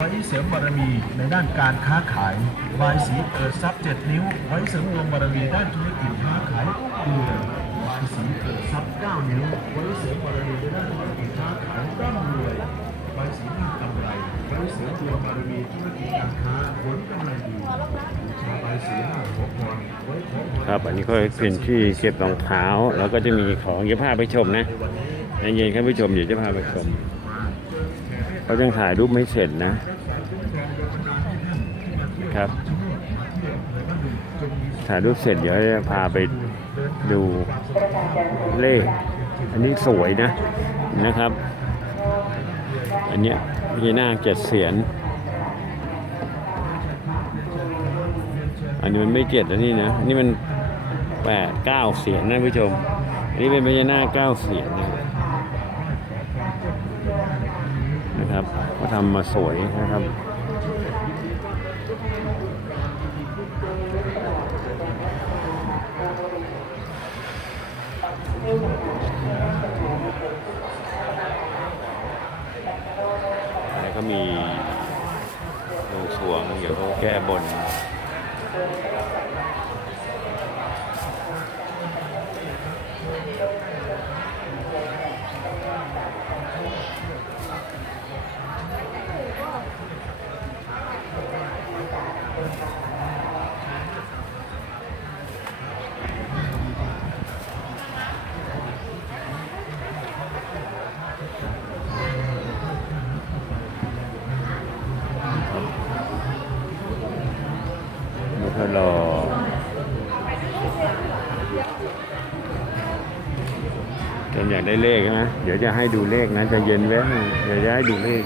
ไว้เสริมบารมีในด้านการค้าขายบายสีเปิดทรัพย์เจ็ดนิ้ว ไว้เสริมดวงบารมีด้านธุรกิจค้าขายเกลือบายสีเปิดทรัพย์เก้านิ้ว ไว้เสริมบารมีในด้านธุรกิจค้าขายร่ำรวยบายสีมีกำไร ไว้เสริมดวงบารมีธุรกิจการค้าผลกำไรดีบูชาบายสีห้าขอพรไว้ขอพรครับอันนี้ก็เป็นที่เก็บรองเท้าแล้วก็จะมีของเดี๋ยวพาไปชมนะเย็นๆครับผู้ชมเดี๋ยวจะพาไปชม เขายังถ่ายรูปไม่เสร็จนะครับ ถ่ายรูปเสร็จเดี๋ยวจะพาไปดูเลข อันนี้สวยนะนะครับ อันเนี้ยพญานาคเจ็ดเสียน อันนี้มันไม่เจ็ดแล้วนี่นะนนี่มันแปดเก้าเสียนนะผู้ชม อันนี้เป็นพญานาคเก้าเสียนนะครับ นะครับก็ทำมาสวยนะครับแล้วก็มีโลงสวงเดี๋ยวเขาแก้บน เลขนะ เดี๋ยวจะให้ดูเลขนะจะเย็นแว้นเดี๋ยวจะให้ดูเลข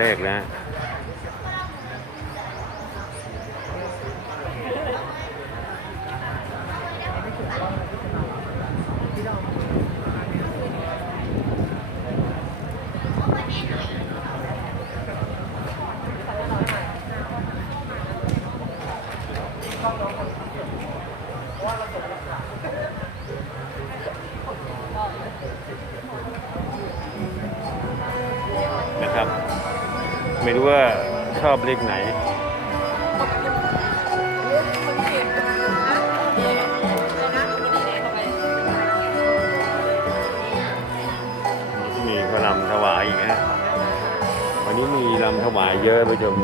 พาไปชมเลขนะ เลขไหนมีพระลำถวายอีกฮะวันนี้มีลำถวายเยอะไปชม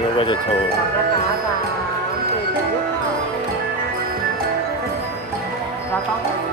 นี้เขาก็จะโชว์ เราต้อง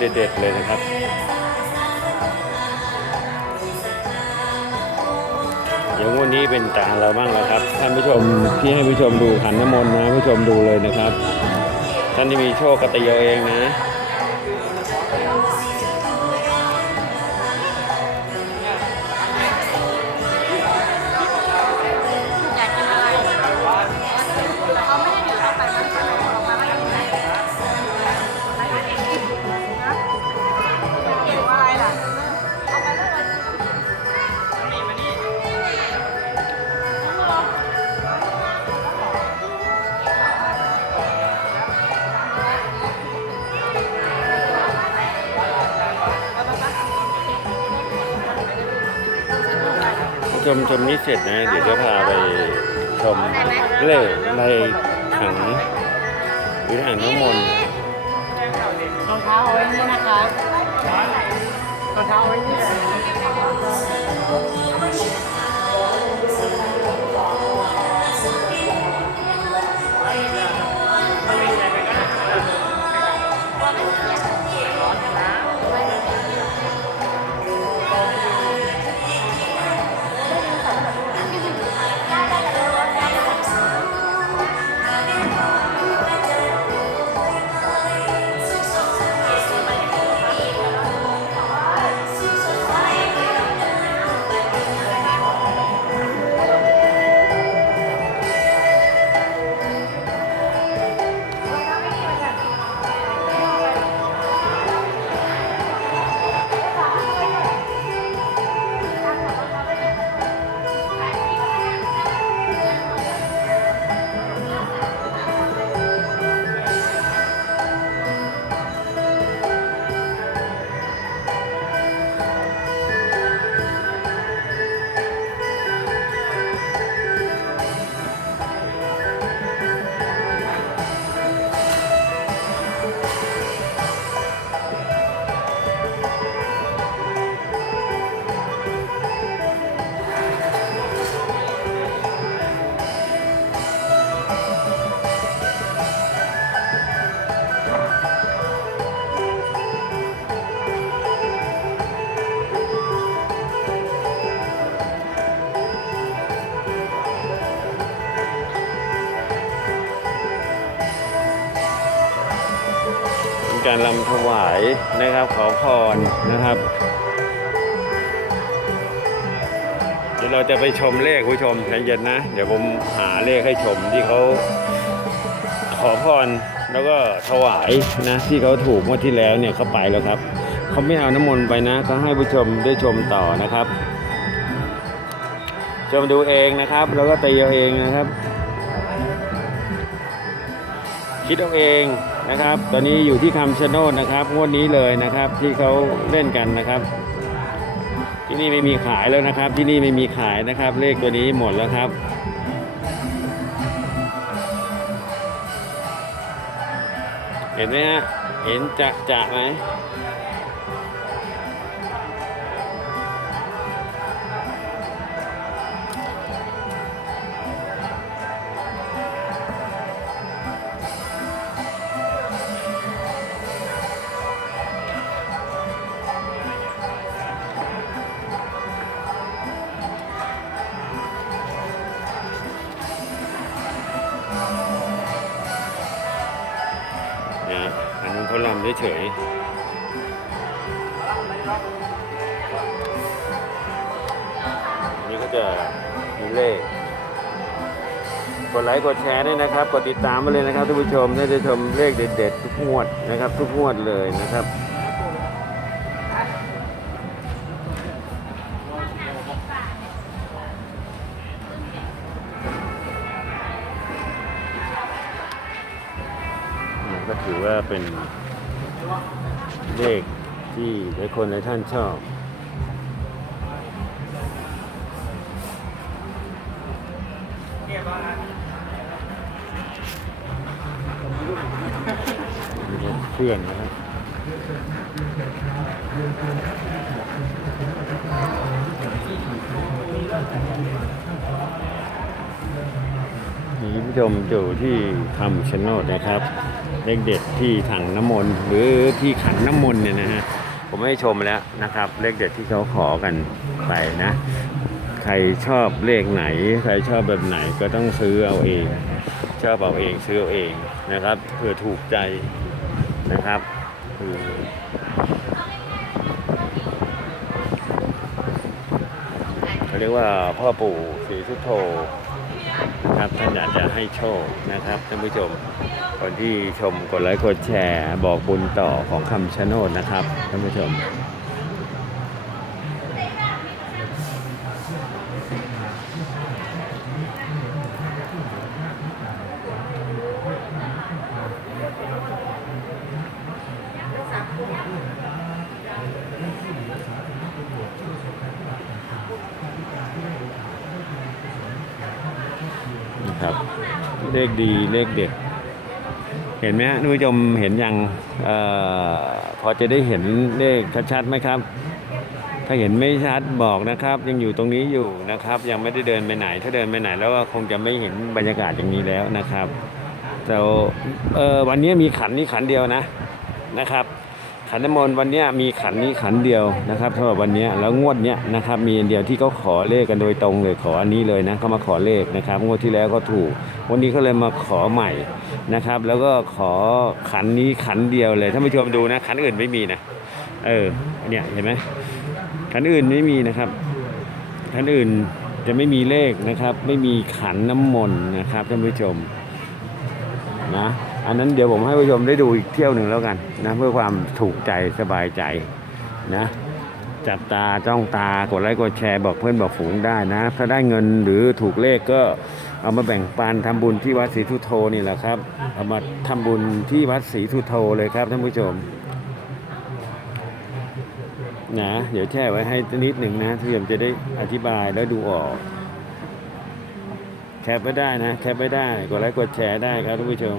เด็ดๆเลยนะครับ เดี๋ยวงวันนี้เป็นตาเราบ้างแล้วครับท่านผู้ชมที่ให้ผู้ชมดูขันน้ำมนต์นะผู้ชมดูเลยนะครับ ท่านที่มีโชคกตีเอาเองนะ มชมนี้เสร็จนะ เดี๋ยวจะพาไปชมเล่ในถังหรือถังน้ำมนต์รองเท้าเอาไว้นี่นะคะรองเท้าเอาไว้นี่ การลำถวายนะครับ ขอพรนะครับ เดี๋ยวเราจะไปชมเลขผู้ชมใจเย็นนะ เดี๋ยวผมหาเลขให้ชมที่เขาขอพรแล้วก็ถวายนะที่เขาถูกเมื่อที่แล้วเนี่ยเขาไปแล้วครับเขาไม่เอาน้ำมนต์ไปนะเขาให้ผู้ชมได้ชมต่อนะครับ ชมดูเองนะครับ แล้วก็ตีเอาเองนะครับ คิดเอาเอง นะครับ ตอนนี้อยู่ที่คำชะโนดนะครับ งวดนี้เลยนะครับที่เขาเล่นกันนะครับ ที่นี่ไม่มีขายแล้วนะครับ ที่นี่ไม่มีขายนะครับ เลขตัวนี้หมดแล้วครับเห็นไหมฮะเห็นจะจะไหม นะอันนู้นเขาลำเฉยๆอันนี้ก็จะมีเลขกดไลค์กดแชร์ด้วยนะครับ กดติดตามมาเลยนะครับท่านผู้ชมได้จะชมเลขเด็ดๆ ทุกงวดนะครับ ทุกงวดเลยนะครับ ก็ถือว่าเป็นเลขที่หลายคนหลายท่านชอบ เพื่อนนะครับ ผู้ชมอยู่ที่คำชะโนดนะครับ เลขเด็ดที่ถังน้ำมนต์หรือที่ขันน้ำมนต์เนี่ยนะฮะผมให้ชมแล้วนะครับ เลขเด็ดที่เขาขอกันไปนะ ใครชอบเลขไหน ใครชอบแบบไหนก็ต้องซื้อเอาเอง ชอบเอาเองซื้อเอาเองนะครับเพื่อถูกใจนะครับคือ เรียกว่าพ่อปู่ศรีสุโธนะครับท่านอยากจะให้โชคนะครับท่านผู้ชมคนที่ชมกดไลค์กดแชร์ บอกบุญต่อของคำชะโนดนะครับท่านผู้ชม ครับ เลขดีเลขเด็ดเห็นไหมฮะท่านผู้ชมเห็นยังออพอจะได้เห็นเลขชัดๆไหมครับ ถ้าเห็นไม่ชัดบอกนะครับ ยังอยู่ตรงนี้อยู่นะครับ ยังไม่ได้เดินไปไหน ถ้าเดินไปไหนแล้วก็คงจะไม่เห็นบรรยากาศอย่างนี้แล้วนะครับแต่วันนี้มีขันนี้ขันเดียวนะนะครับ ขันน้ำมนต์วันนี้มีขันนี้ขันเดียวนะครับสำหรับวันนี้แล้วงวดเนี้ยนะครับมีอันเดียวที่เขาขอเลขกันโดยตรงเลยขออันนี้เลยนะเขามาขอเลขนะครับ งวดที่แล้วก็ถูก วันนี้เขาเลยมาขอใหม่นะครับ แล้วก็ขอขันนี้ขันเดียวเลยท่านผู้ชมดูนะ ขันอื่นไม่มีนะเออเนี่ยเห็นไหมขันอื่นไม่มีนะครับขันอื่นจะไม่มีเลขนะครับ ไม่มีขันน้ำมนต์นะครับท่านผู้ชมนะ อันนั้นเดี๋ยวผมให้ผู้ชมได้ดูอีกเที่ยวหนึ่งแล้วกันนะเพื่อความถูกใจสบายใจนะจับตาจ้องตากดไลค์กดแชร์บอกเพื่อนบอกฝูงได้นะ ถ้าได้เงินหรือถูกเลขก็เอามาแบ่งปันทำบุญที่วัดศรีทุโทนี่แหละครับ เอามาทำบุญที่วัดศรีทุโทเลยครับท่านผู้ชมนะเดี๋ยวแช่ไว้ให้นิดหนึ่งนะที่ผมจะได้อธิบายแล้วดูออกแคปไม่ได้นะแคปไม่ได้กดไลค์กดแชร์ได้ครับท่านผู้ชม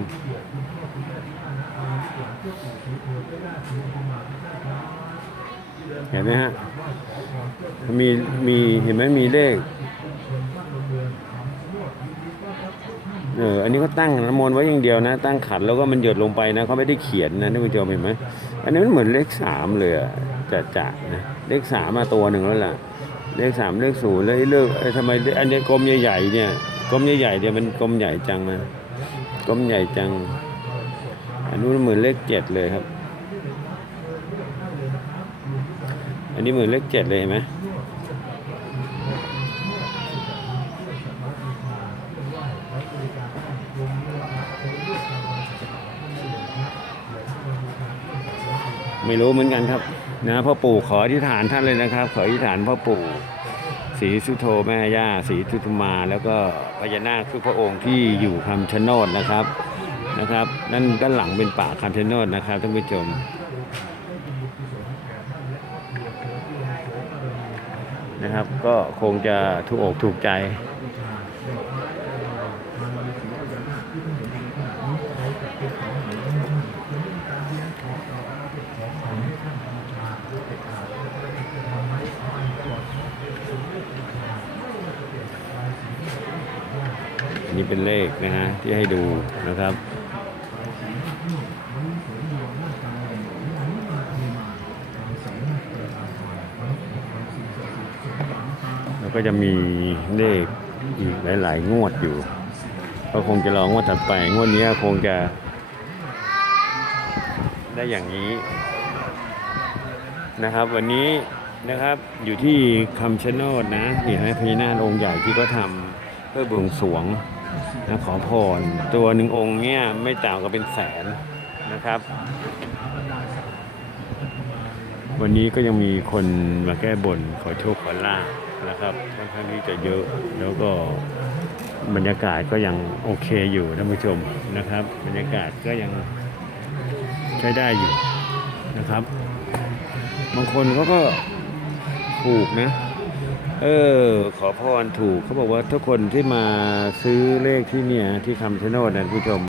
เห็นไหมฮะมีมีเห็นไหมมีเลขเอออันนี้เขาตั้งน้ำมนต์ไว้อย่างเดียวนะ ตั้งขันแล้วก็มันหยดลงไปนะเขาไม่ได้เขียนนะท่านผู้ชมเห็นไหมอันนี้มันเหมือนเลขสามเลยอะจะจะนะเลขสามมาตัวหนึ่งแล้วล่ะ เลขสามเลขศูนย์แล้วไอ้เลขไอ้ทำไมอันนี้กลมใหญ่ๆเนี่ยกลมใหญ่ๆเนี่ยมันกลมใหญ่จังนะกลมใหญ่จังอันนู้นเหมือนเลขเจ็ดเลยครับ อันนี้เหมือนเลขเจ็ดเลยเห็นไหมไม่รู้เหมือนกันครับนะพ่อปู่ขออธิษฐานท่านเลยนะครับ ขออธิษฐานพ่อปู่ศรีสุโธแม่ย่าศรีทุตมา แล้วก็พญานาคทุกพระองค์ที่อยู่คำชะโนดนะครับนะครับ นั่นด้านหลังเป็นป่าคำชะโนดนะครับท่านผู้ชม นะครับ ก็คงจะถูกอกถูกใจอันนี้เป็นเลขนะฮะที่ให้ดูนะครับ แล้ว ก็จะมีเลขอีกหลาย ๆ งวดอยู่ ก็คงจะรองวดถัดไป งวดนี้คงจะ ได้อย่างนี้นะครับ วันนี้นะครับอยู่ที่คำชะโนดนะนี่ให้พญานาคองค์ใหญ่ที่เขาทำเพื่อบวงสรวงนะขอพรตัวหนึ่งองค์เนี่ยไม่ต่ำกว่าเป็นแสนนะครับ วันนี้ก็ยังมีคนมาแก้บนขอโชคขอลาภนะครับค่อนข้างที่จะเยอะแล้วก็บรรยากาศก็ยังโอเคอยู่ท่านผู้ชมนะครับ บรรยากาศก็ยังใช้ได้อยู่นะครับ บางคนเขาก็ถูกนะ เออ ขอพรถูกเขาบอกว่าทุกคนที่มาซื้อเลขที่เนี่ยที่คำชะโนดนะท่านผู้ชม